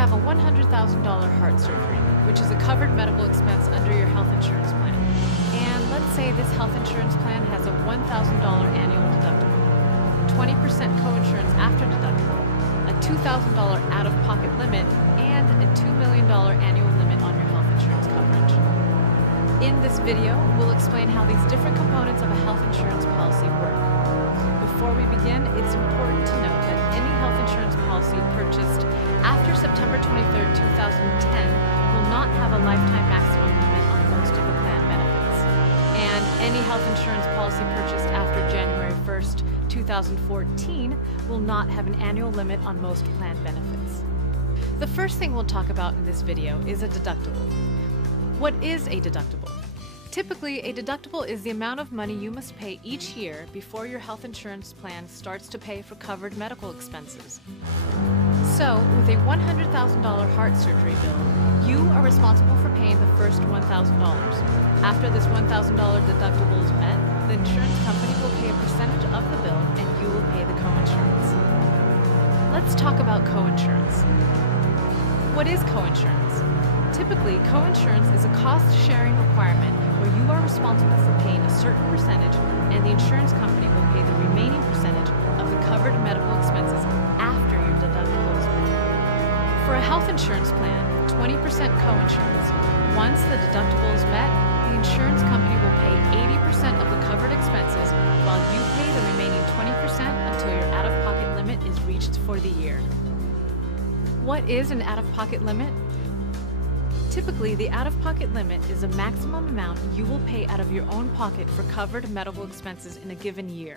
have a $100,000 heart surgery, which is a covered medical expense under your health insurance plan. And let's say this health insurance plan has a $1,000 annual deductible, 20% coinsurance after deductible, a $2,000 out-of-pocket limit, and a $2 million annual limit on your health insurance coverage. In this video, we'll explain how these different components of a health insurance policy work. Before we begin, it's important to note that any health insurance policy purchased after September 23, 2010 will not have a lifetime maximum limit on most of the plan benefits. And any health insurance policy purchased after January 1st, 2014 will not have an annual limit on most plan benefits. The first thing we'll talk about in this video is a deductible. What is a deductible? Typically, a deductible is the amount of money you must pay each year before your health insurance plan starts to pay for covered medical expenses. So, with a $100,000 heart surgery bill, you are responsible for paying the first $1,000. After this $1,000 deductible is met, the insurance company will pay a percentage of the bill and you will pay the coinsurance. Let's talk about coinsurance. What is coinsurance? Typically, coinsurance is a cost-sharing requirement where you are responsible for paying a certain percentage and the insurance company will pay the remaining percentage of the covered medical expenses after your deductible is met. For a health insurance plan, 20% coinsurance. Once the deductible is met, the insurance company will pay 80% of the covered expenses while you pay the remaining 20% until your out-of-pocket limit is reached for the year. What is an out-of-pocket limit? Typically, the out-of-pocket limit is a maximum amount you will pay out of your own pocket for covered medical expenses in a given year.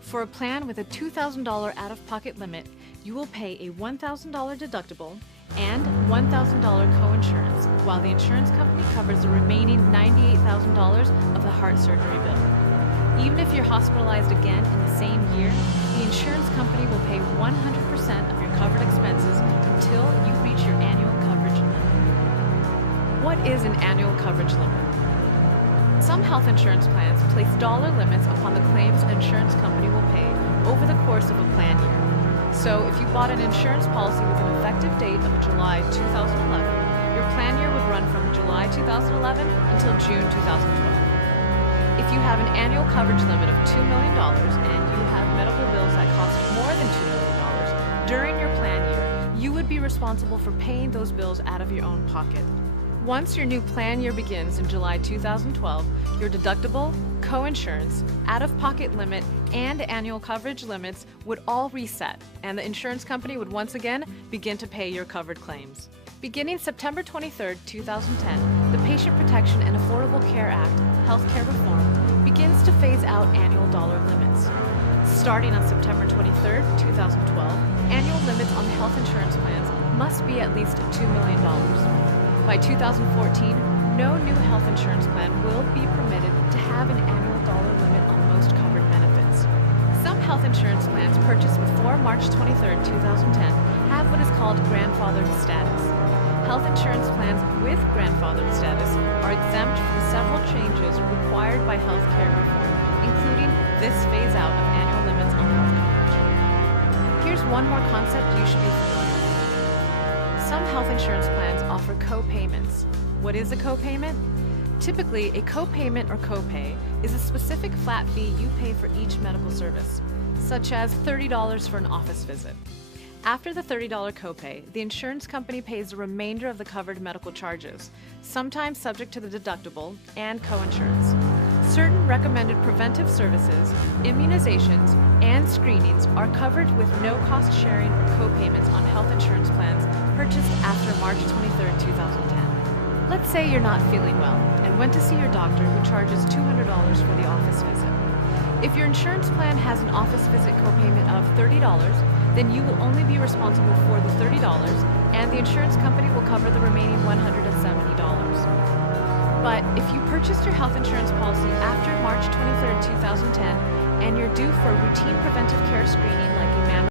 For a plan with a $2,000 out-of-pocket limit, you will pay a $1,000 deductible and $1,000 coinsurance, while the insurance company covers the remaining $98,000 of the heart surgery bill. Even if you're hospitalized again in the same year, the insurance company will pay 100% of your covered expenses until you reach your annual coverage limit. What is an annual coverage limit? Some health insurance plans place dollar limits upon the claims an insurance company will pay over the course of a plan year. So if you bought an insurance policy with an effective date of July 2011, your plan year would run from July 2011 until June 2012. If you have an annual coverage limit of $2 million and you have medical bills that cost more than $2 million during your plan year, you would be responsible for paying those bills out of your own pocket. Once your new plan year begins in July 2012, your deductible, coinsurance, out-of-pocket limit, and annual coverage limits would all reset, and the insurance company would once again begin to pay your covered claims. Beginning September 23, 2010, the Patient Protection and Affordable Care Act, Healthcare Reform, begins to phase out annual dollar limits. Starting on September 23, 2012, annual limits on health insurance plans must be at least $2 million. By 2014, no new health insurance plan will be permitted to have an annual dollar limit on most covered benefits. Some health insurance plans purchased before March 23, 2010 have what is called grandfathered status. Health insurance plans with grandfathered status are exempt from several changes required by healthcare reform, including this phase-out of annual limits on health coverage. Here's one more concept you should be familiar with. Some health insurance plans offer co-payments. What is a co-payment? Typically, a co-payment or copay is a specific flat fee you pay for each medical service, such as $30 for an office visit. After the $30 copay, the insurance company pays the remainder of the covered medical charges, sometimes subject to the deductible and coinsurance. Certain recommended preventive services, immunizations, and screenings are covered with no cost sharing or co-payments on health insurance plans purchased after March 23, 2010. Let's say you're not feeling well and went to see your doctor who charges $200 for the office visit. If your insurance plan has an office visit copayment of $30, then you will only be responsible for the $30 and the insurance company will cover the remaining $170. But if you purchased your health insurance policy after March 23, 2010, and you're due for routine preventive care screening like a mammogram,